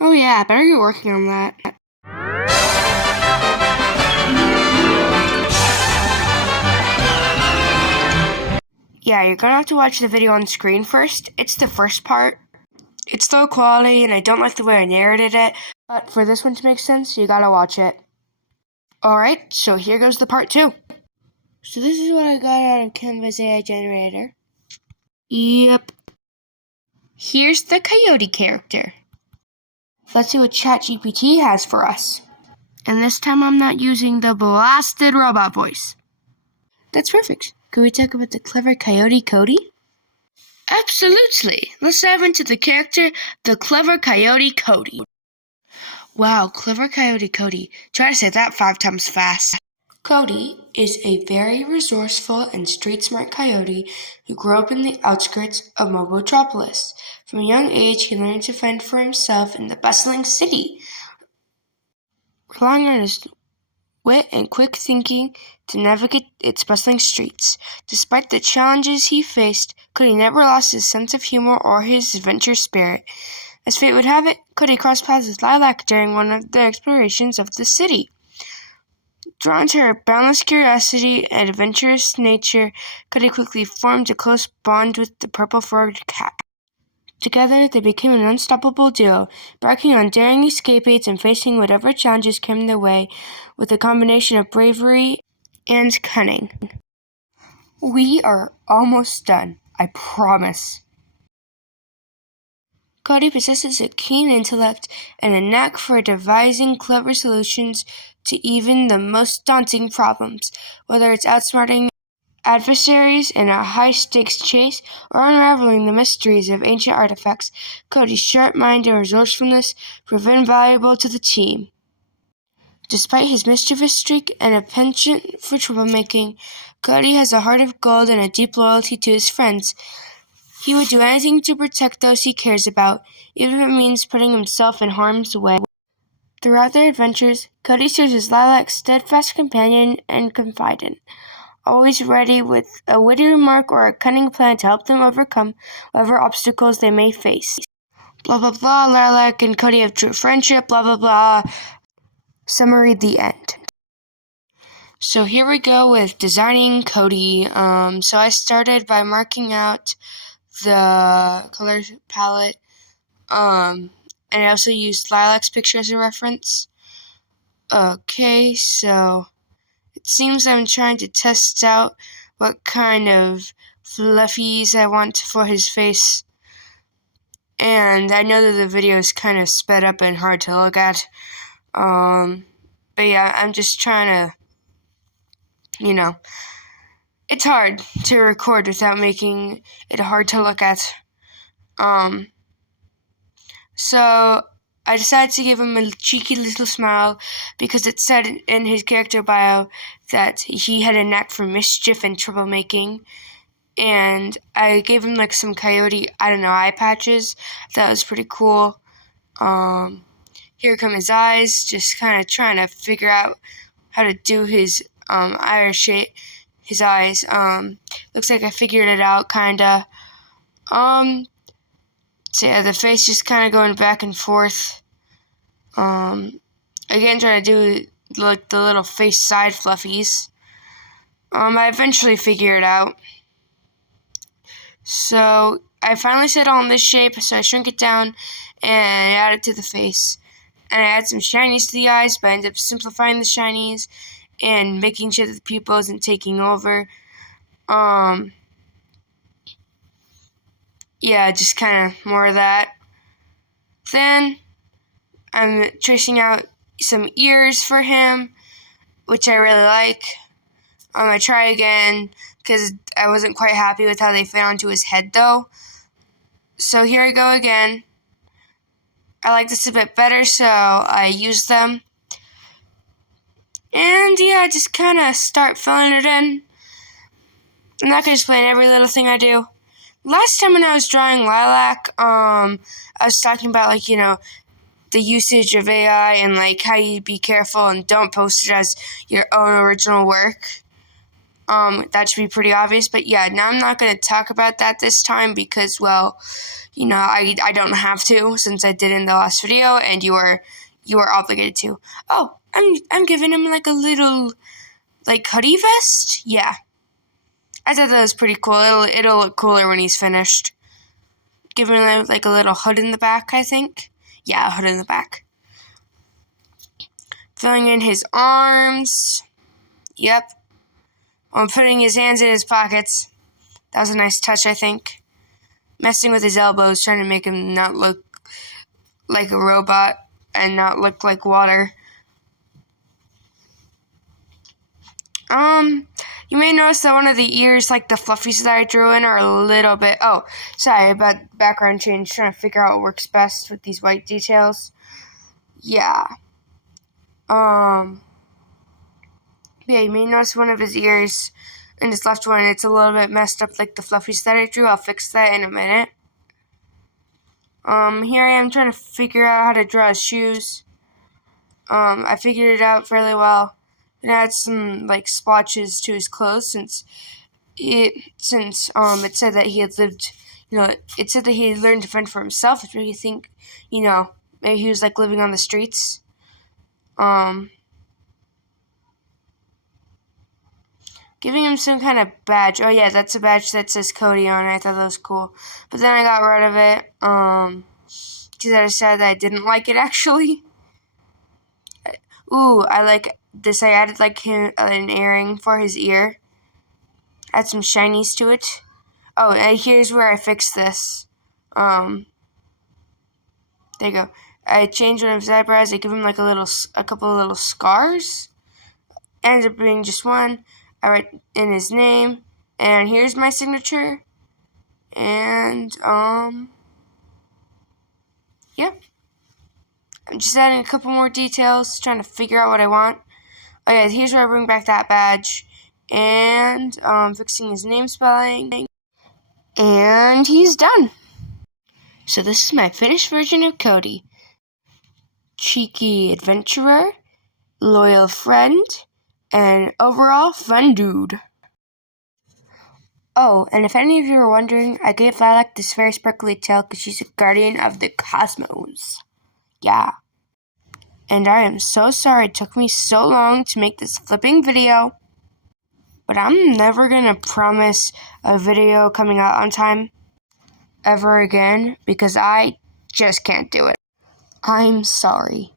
Oh yeah, I better get working on that. Yeah, you're gonna have to watch the video on screen first. It's the first part. It's low quality and I don't like the way I narrated it, but for this one to make sense, you gotta watch it. Alright, so here goes the part 2. So this is what I got out of Canva's AI generator. Yep. Here's the coyote character. Let's see what Chatgpt has for us. And this time I'm not using the blasted robot voice. That's perfect. Could we talk about the clever coyote Cody? Absolutely. Let's dive into the character, the clever coyote Cody. Wow, clever coyote Cody. Try to say that 5 times fast. Cody is a very resourceful and street-smart coyote who grew up in the outskirts of Mobotropolis. From a young age, he learned to fend for himself in the bustling city, relying on his wit and quick thinking to navigate its bustling streets. Despite the challenges he faced, Cody never lost his sense of humor or his adventure spirit. As fate would have it, Cody crossed paths with Lilac during one of the explorations of the city. Drawn to her boundless curiosity and adventurous nature, Cody quickly formed a close bond with the purple-furred cat. Together, they became an unstoppable duo, embarking on daring escapades and facing whatever challenges came their way with a combination of bravery and cunning. We are almost done, I promise. Cody possesses a keen intellect and a knack for devising clever solutions to even the most daunting problems, whether it's outsmarting adversaries in a high-stakes chase or unraveling the mysteries of ancient artifacts. Cody's sharp mind and resourcefulness prove invaluable to the team. Despite his mischievous streak and a penchant for troublemaking, Cody has a heart of gold and a deep loyalty to his friends. He would do anything to protect those he cares about, even if it means putting himself in harm's way. Throughout their adventures, Cody serves as Lilac's steadfast companion and confidant, always ready with a witty remark or a cunning plan to help them overcome whatever obstacles they may face. Blah blah blah, Lilac and Cody have true friendship, blah blah blah. Summary, the end. So here we go with designing Cody. So I started by marking out the color palette, and I also used Lilac's picture as a reference. Okay, so it seems I'm trying to test out what kind of fluffies I want for his face, and I know that the video is kind of sped up and hard to look at, but yeah, I'm just trying to, it's hard to record without making it hard to look at. So I decided to give him a cheeky little smile because it said in his character bio that he had a knack for mischief and troublemaking. And I gave him like some coyote, eye patches. That was pretty cool. Here come his eyes, just kind of trying to figure out how to do his iris shape. His eyes. Looks like I figured it out, kinda. So yeah, the face just kind of going back and forth. Again, trying to do like the little face side fluffies. I eventually figured it out. So I finally settled on this shape, so I shrink it down and add it to the face. And I add some shinies to the eyes, but I end up simplifying the shinies and making sure that the pupil isn't taking over. Yeah, just kind of more of that. Then I'm tracing out some ears for him, which I really like. I try again because I wasn't quite happy with how they fit onto his head though. So here I go again. I like this a bit better, so I use them. And yeah, I just kind of start filling it in. I'm not going to explain every little thing I do. Last time when I was drawing Lilac, I was talking about, the usage of AI and, how you be careful and don't post it as your own original work. That should be pretty obvious. But yeah, now I'm not going to talk about that this time because, well, you know, I don't have to since I did in the last video, and you are obligated to. Oh, I'm giving him like a little like hoodie vest. Yeah, I thought that was pretty cool. It'll look cooler when he's finished. Giving him like a little hood in the back, I think. Yeah, a hood in the back. Filling in his arms. Yep. I'm putting his hands in his pockets. That was a nice touch, I think. Messing with his elbows, trying to make him not look like a robot and not look like water. You may notice that one of the ears, like the fluffies that I drew in, are a little bit... Oh, sorry about background change. Trying to figure out what works best with these white details. Yeah. Yeah, you may notice one of his ears and his left one, it's a little bit messed up like the fluffies that I drew. I'll fix that in a minute. Here I am trying to figure out how to draw his shoes. I figured it out fairly well. And add some like splotches to his clothes since it said that he had lived, you know, it said that he had learned to fend for himself. It made me think, you know, maybe he was like living on the streets. Giving him some kind of badge. Oh yeah, that's a badge that says Cody on it. I thought that was cool. But then I got rid of it. Because I decided that I didn't like it actually. Ooh, I like this. I added like an earring for his ear. Add some shinies to it. Oh, and here's where I fixed this. There you go. I changed one of his eyebrows. I give him like a couple of little scars. Ends up being just one. I write in his name, and here's my signature. And yep. I'm just adding a couple more details, trying to figure out what I want. Oh yeah, here's where I bring back that badge. And fixing his name spelling. And he's done. So this is my finished version of Cody. Cheeky adventurer, loyal friend, and overall fun dude. Oh, and if any of you are wondering, I gave Lilac this very sparkly tail because she's a guardian of the cosmos. Yeah. And I am so sorry it took me so long to make this flipping video. But I'm never gonna promise a video coming out on time ever again because I just can't do it. I'm sorry.